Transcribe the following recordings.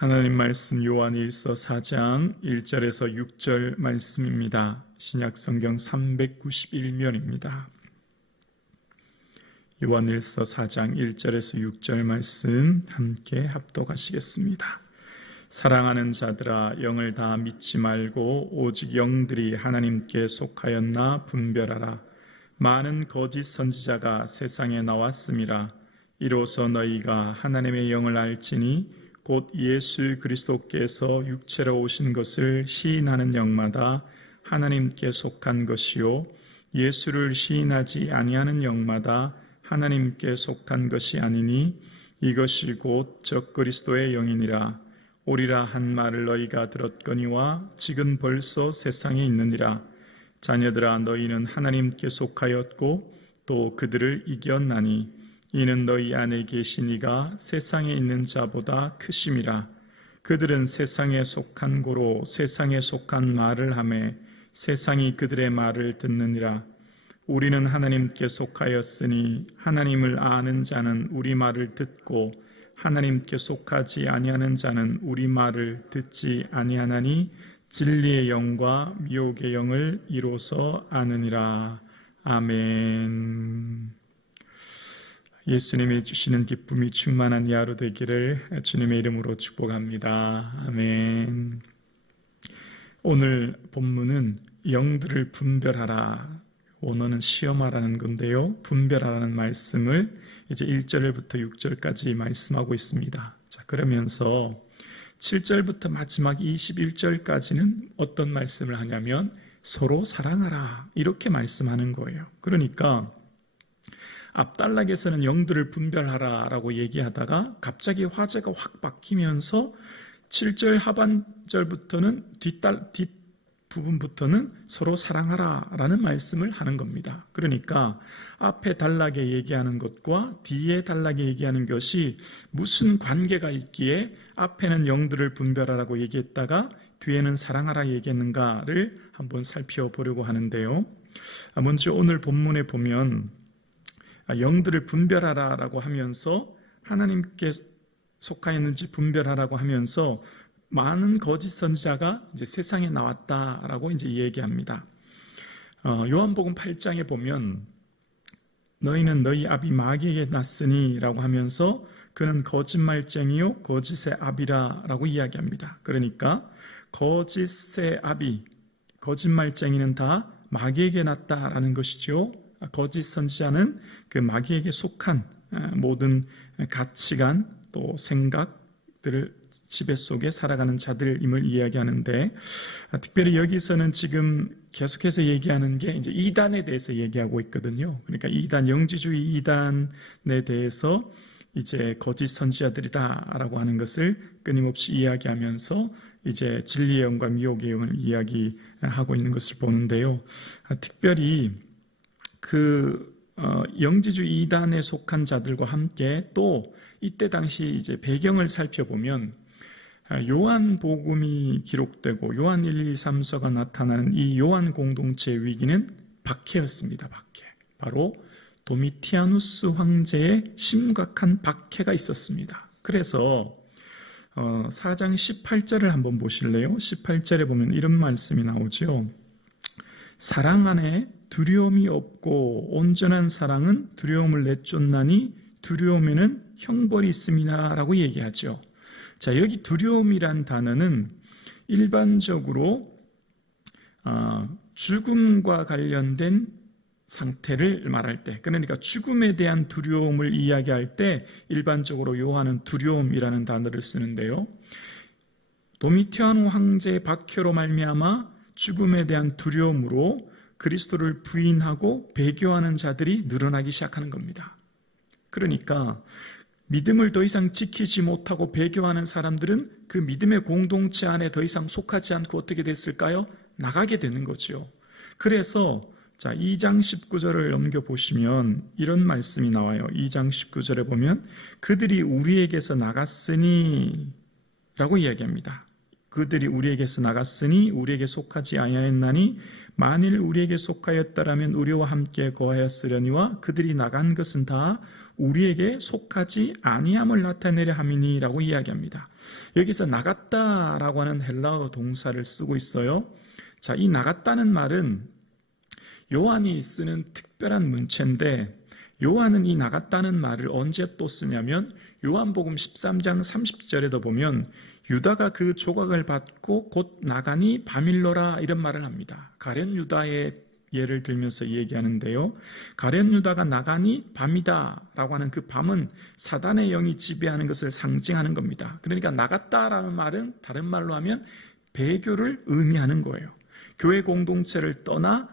하나님 말씀 요한일서 4장 1절에서 6절 말씀입니다. 신약성경 391면입니다. 요한일서 4장 1절에서 6절 말씀 함께 합독하시겠습니다. 사랑하는 자들아, 영을 다 믿지 말고 오직 영들이 하나님께 속하였나 분별하라. 많은 거짓 선지자가 세상에 나왔음이라. 이로써 너희가 하나님의 영을 알지니 곧 예수 그리스도께서 육체로 오신 것을 시인하는 영마다 하나님께 속한 것이요, 예수를 시인하지 아니하는 영마다 하나님께 속한 것이 아니니 이것이 곧 적그리스도의 영이니라. 오리라 한 말을 너희가 들었거니와 지금 벌써 세상에 있느니라. 자녀들아, 너희는 하나님께 속하였고 또 그들을 이겼나니 이는 너희 안에 계신 이가 세상에 있는 자보다 크심이라. 그들은 세상에 속한 고로 세상에 속한 말을 하매 세상이 그들의 말을 듣느니라. 우리는 하나님께 속하였으니 하나님을 아는 자는 우리 말을 듣고 하나님께 속하지 아니하는 자는 우리 말을 듣지 아니하나니 진리의 영과 미혹의 영을 이로써 아느니라. 아멘. 예수님이 주시는 기쁨이 충만한 이 하루 되기를 주님의 이름으로 축복합니다. 아멘. 오늘 본문은 영들을 분별하라, 원어는 시험하라는 건데요, 분별하라는 말씀을 이제 1절부터 6절까지 말씀하고 있습니다. 자, 그러면서 7절부터 마지막 21절까지는 어떤 말씀을 하냐면 서로 사랑하라, 이렇게 말씀하는 거예요. 그러니까 앞단락에서는 영들을 분별하라라고 얘기하다가 갑자기 화제가 확 바뀌면서 7절 하반절부터는 뒷부분부터는 서로 사랑하라라는 말씀을 하는 겁니다. 그러니까 앞에 단락에 얘기하는 것과 뒤에 단락에 얘기하는 것이 무슨 관계가 있기에 앞에는 영들을 분별하라고 얘기했다가 뒤에는 사랑하라 얘기했는가를 한번 살펴보려고 하는데요. 먼저 오늘 본문에 보면 영들을 분별하라라고 하면서 하나님께 속하였는지 분별하라고 하면서 많은 거짓 선지자가 이제 세상에 나왔다라고 이제 얘기합니다. 요한복음 8장에 보면 너희는 너희 아비 마귀에게 났으니라고 하면서 그는 거짓말쟁이요 거짓의 아비라라고 이야기합니다. 그러니까 거짓의 아비, 거짓말쟁이는 다 마귀에게 났다라는 것이죠. 거짓 선지자는 그 마귀에게 속한 모든 가치관 또 생각들을 지배 속에 살아가는 자들임을 이야기하는데, 특별히 여기서는 지금 계속해서 얘기하는 게 이제 이단에 대해서 얘기하고 있거든요. 그러니까 이단, 영지주의 이단에 대해서 이제 거짓 선지자들이다라고 하는 것을 끊임없이 이야기하면서 이제 진리의 영과 미혹의 영을 이야기하고 있는 것을 보는데요. 특별히 영지주의 이단에 속한 자들과 함께 또 이때 당시 이제 배경을 살펴보면 요한복음이 기록되고 요한 1, 2, 3서가 나타나는 이 요한 공동체의 위기는 박해였습니다. 박해. 바로 도미티아누스 황제의 심각한 박해가 있었습니다. 그래서 4장 18절을 한번 보실래요? 18절에 보면 이런 말씀이 나오죠. 사랑 안에 두려움이 없고 온전한 사랑은 두려움을 내쫓나니 두려움에는 형벌이 있습니다 라고 얘기하죠. 자, 여기 두려움이란 단어는 일반적으로 죽음과 관련된 상태를 말할 때, 그러니까 죽음에 대한 두려움을 이야기할 때 일반적으로 요한은 두려움이라는 단어를 쓰는데요, 도미티아누 황제의 박해로 말미암아 죽음에 대한 두려움으로 그리스도를 부인하고 배교하는 자들이 늘어나기 시작하는 겁니다. 그러니까 믿음을 더 이상 지키지 못하고 배교하는 사람들은 그 믿음의 공동체 안에 더 이상 속하지 않고 어떻게 됐을까요? 나가게 되는 거죠. 그래서 자, 2장 19절을 넘겨보시면 이런 말씀이 나와요. 2장 19절에 보면 그들이 우리에게서 나갔으니 라고 이야기합니다. 그들이 우리에게서 나갔으니 우리에게 속하지 아니하였나니 만일 우리에게 속하였다라면 우리와 함께 거하였으려니와 그들이 나간 것은 다 우리에게 속하지 아니함을 나타내려 함이니라고 이야기합니다. 여기서 나갔다라고 하는 헬라어 동사를 쓰고 있어요. 자, 이 나갔다는 말은 요한이 쓰는 특별한 문체인데, 요한은 이 나갔다는 말을 언제 또 쓰냐면 요한복음 13장 30절에도 보면 유다가 그 조각을 받고 곧 나가니 밤일러라 이런 말을 합니다. 가룟 유다의 예를 들면서 얘기하는데요. 가룟 유다가 나가니 밤이다 라고 하는 그 밤은 사단의 영이 지배하는 것을 상징하는 겁니다. 그러니까 나갔다라는 말은 다른 말로 하면 배교를 의미하는 거예요. 교회 공동체를 떠나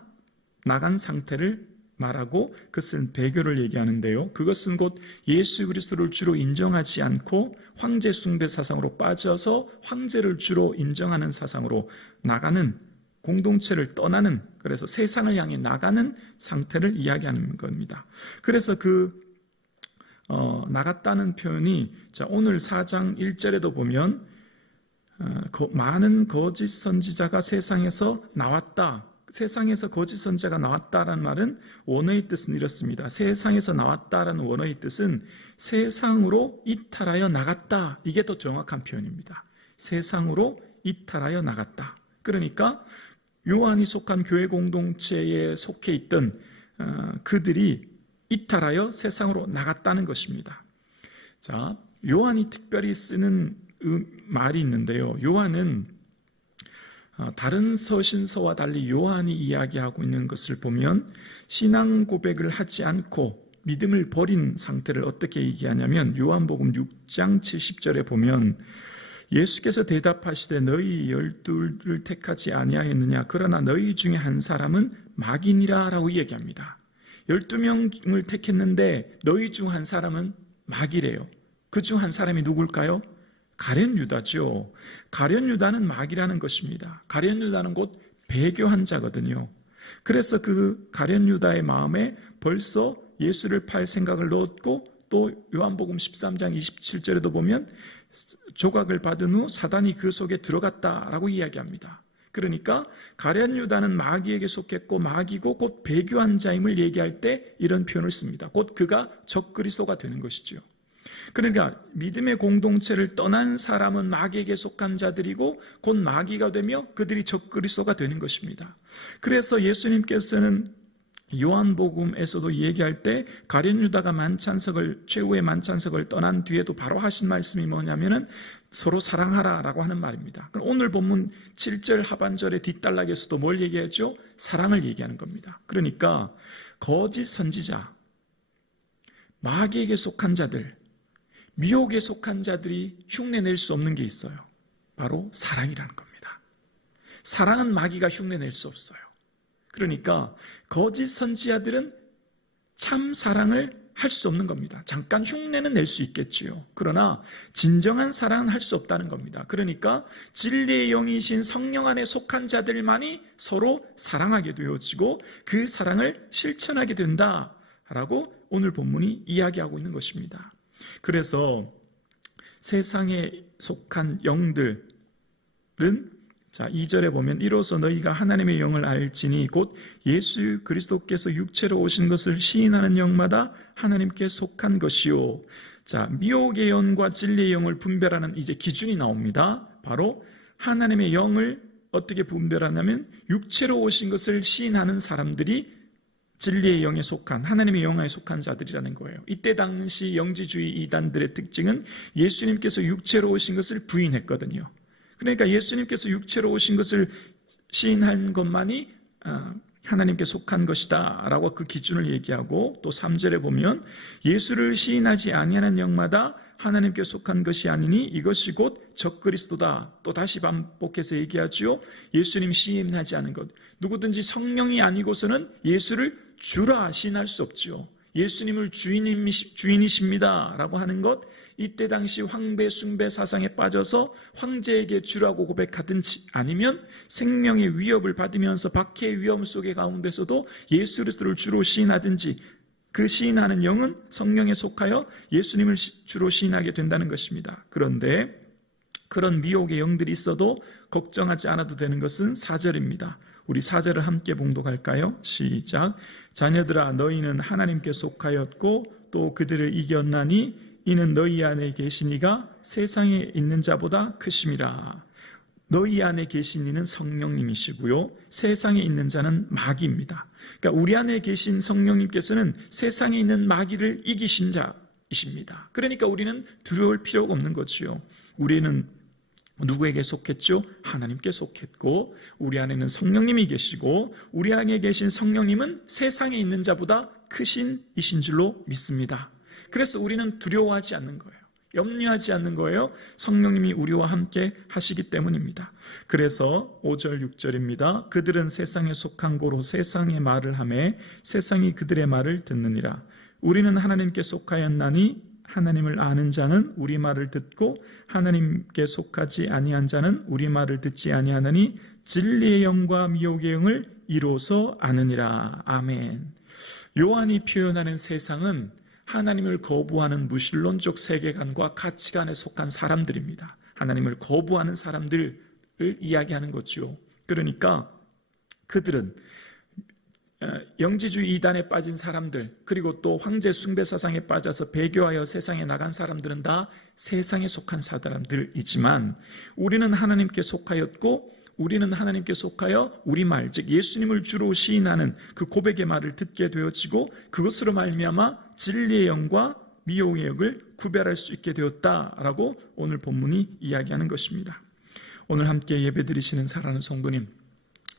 나간 상태를 말하고 그것은 배교를 얘기하는데요. 그것은 곧 예수 그리스도를 주로 인정하지 않고 황제 숭배 사상으로 빠져서 황제를 주로 인정하는 사상으로 나가는, 공동체를 떠나는, 그래서 세상을 향해 나가는 상태를 이야기하는 겁니다. 그래서 나갔다는 표현이 오늘 4장 1절에도 보면 많은 거짓 선지자가 세상에서 나왔다. 세상에서 거짓 선지자가 나왔다라는 말은 원어의 뜻은 이렇습니다. 세상에서 나왔다라는 원어의 뜻은 세상으로 이탈하여 나갔다. 이게 더 정확한 표현입니다. 세상으로 이탈하여 나갔다. 그러니까 요한이 속한 교회 공동체에 속해 있던 그들이 이탈하여 세상으로 나갔다는 것입니다. 자, 요한이 특별히 쓰는 말이 있는데요. 요한은 다른 서신서와 달리 요한이 이야기하고 있는 것을 보면 신앙 고백을 하지 않고 믿음을 버린 상태를 어떻게 얘기하냐면 요한복음 6장 70절에 보면 예수께서 대답하시되 너희 12를 택하지 아니하였느냐 그러나 너희 중에 한 사람은 마귀니라 라고 얘기합니다. 12명을 택했는데 너희 중 한 사람은 마귀래요. 그 중 한 사람이 누굴까요? 가룟 유다죠. 가룟 유다는 마귀라는 것입니다. 가룟 유다는 곧 배교한 자거든요. 그래서 그 가룟 유다의 마음에 벌써 예수를 팔 생각을 넣었고 또 요한복음 13장 27절에도 보면 조각을 받은 후 사단이 그 속에 들어갔다라고 이야기합니다. 그러니까 가룟 유다는 마귀에게 속했고 마귀고 곧 배교한 자임을 얘기할 때 이런 표현을 씁니다. 곧 그가 적그리스도가 되는 것이죠. 그러니까 믿음의 공동체를 떠난 사람은 마귀에게 속한 자들이고 곧 마귀가 되며 그들이 적그리스도가 되는 것입니다. 그래서 예수님께서는 요한복음에서도 얘기할 때 가룟 유다가 최후의 만찬석을 떠난 뒤에도 바로 하신 말씀이 뭐냐면은 서로 사랑하라라고 하는 말입니다. 그럼 오늘 본문 7절 하반절의 뒷단락에서도 뭘 얘기했죠? 사랑을 얘기하는 겁니다. 그러니까 거짓 선지자, 마귀에게 속한 자들, 미혹에 속한 자들이 흉내낼 수 없는 게 있어요. 바로 사랑이라는 겁니다. 사랑은 마귀가 흉내낼 수 없어요. 그러니까 거짓 선지자들은 참 사랑을 할 수 없는 겁니다. 잠깐 흉내는 낼 수 있겠지요. 그러나 진정한 사랑은 할 수 없다는 겁니다. 그러니까 진리의 영이신 성령 안에 속한 자들만이 서로 사랑하게 되어지고 그 사랑을 실천하게 된다라고 오늘 본문이 이야기하고 있는 것입니다. 그래서 세상에 속한 영들은 2절에 보면 이로써 너희가 하나님의 영을 알지니 곧 예수 그리스도께서 육체로 오신 것을 시인하는 영마다 하나님께 속한 것이요. 미혹의 영과 진리의 영을 분별하는 이제 기준이 나옵니다. 바로 하나님의 영을 어떻게 분별하냐면 육체로 오신 것을 시인하는 사람들이 진리의 영에 속한, 하나님의 영에 속한 자들이라는 거예요. 이때 당시 영지주의 이단들의 특징은 예수님께서 육체로 오신 것을 부인했거든요. 그러니까 예수님께서 육체로 오신 것을 시인한 것만이 하나님께 속한 것이다 라고 그 기준을 얘기하고, 또 3절에 보면 예수를 시인하지 아니하는 영마다 하나님께 속한 것이 아니니 이것이 곧 적그리스도다. 또 다시 반복해서 얘기하지요. 예수님 시인하지 않은 것, 누구든지 성령이 아니고서는 예수를 주라 시인할 수 없지요. 예수님을 주인이십니다 라고 하는 것, 이때 당시 황배 숭배 사상에 빠져서 황제에게 주라고 고백하든지 아니면 생명의 위협을 받으면서 박해의 위험 속의 가운데서도 예수 그리스도를 주로 시인하든지, 그 시인하는 영은 성령에 속하여 예수님을 주로 시인하게 된다는 것입니다. 그런데 그런 미혹의 영들이 있어도 걱정하지 않아도 되는 것은 4절입니다. 우리 4절을 함께 봉독할까요? 시작. 자녀들아 너희는 하나님께 속하였고 또 그들을 이겼나니 이는 너희 안에 계신 이가 세상에 있는 자보다 크심이라. 너희 안에 계신 이는 성령님이시고요, 세상에 있는 자는 마귀입니다. 그러니까 우리 안에 계신 성령님께서는 세상에 있는 마귀를 이기신 자이십니다. 그러니까 우리는 두려울 필요가 없는 거지요. 우리는 누구에게 속했죠? 하나님께 속했고, 우리 안에는 성령님이 계시고, 우리 안에 계신 성령님은 세상에 있는 자보다 크신 이신 줄로 믿습니다. 그래서 우리는 두려워하지 않는 거예요. 염려하지 않는 거예요. 성령님이 우리와 함께 하시기 때문입니다. 그래서 5절 6절입니다. 그들은 세상에 속한 고로 세상의 말을 하매 세상이 그들의 말을 듣느니라. 우리는 하나님께 속하였나니 하나님을 아는 자는 우리 말을 듣고 하나님께 속하지 아니한 자는 우리 말을 듣지 아니하느니 진리의 영과 미혹의 영을 이로써 아느니라. 아멘. 요한이 표현하는 세상은 하나님을 거부하는 무신론적 세계관과 가치관에 속한 사람들입니다. 하나님을 거부하는 사람들을 이야기하는 거죠. 그러니까 그들은 영지주의 이단에 빠진 사람들, 그리고 또 황제 숭배 사상에 빠져서 배교하여 세상에 나간 사람들은 다 세상에 속한 사람들이지만, 우리는 하나님께 속하였고 우리는 하나님께 속하여 우리 말, 즉 예수님을 주로 시인하는 그 고백의 말을 듣게 되어지고, 그것으로 말미암아 진리의 영과 미혹의 영을 구별할 수 있게 되었다라고 오늘 본문이 이야기하는 것입니다. 오늘 함께 예배드리시는 사랑하는 성도님,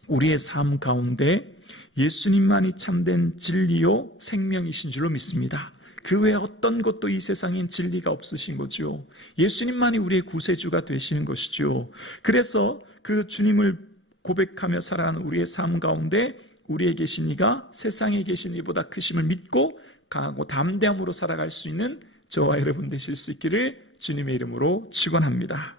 우리의 삶 가운데 예수님만이 참된 진리요 생명이신 줄로 믿습니다. 그 외에 어떤 것도 이 세상엔 진리가 없으신 거죠. 예수님만이 우리의 구세주가 되시는 것이죠. 그래서 그 주님을 고백하며 살아가는 우리의 삶 가운데 우리에 계신 이가 세상에 계신 이보다 크심을 믿고 강하고 담대함으로 살아갈 수 있는 저와 여러분 되실 수 있기를 주님의 이름으로 축원합니다.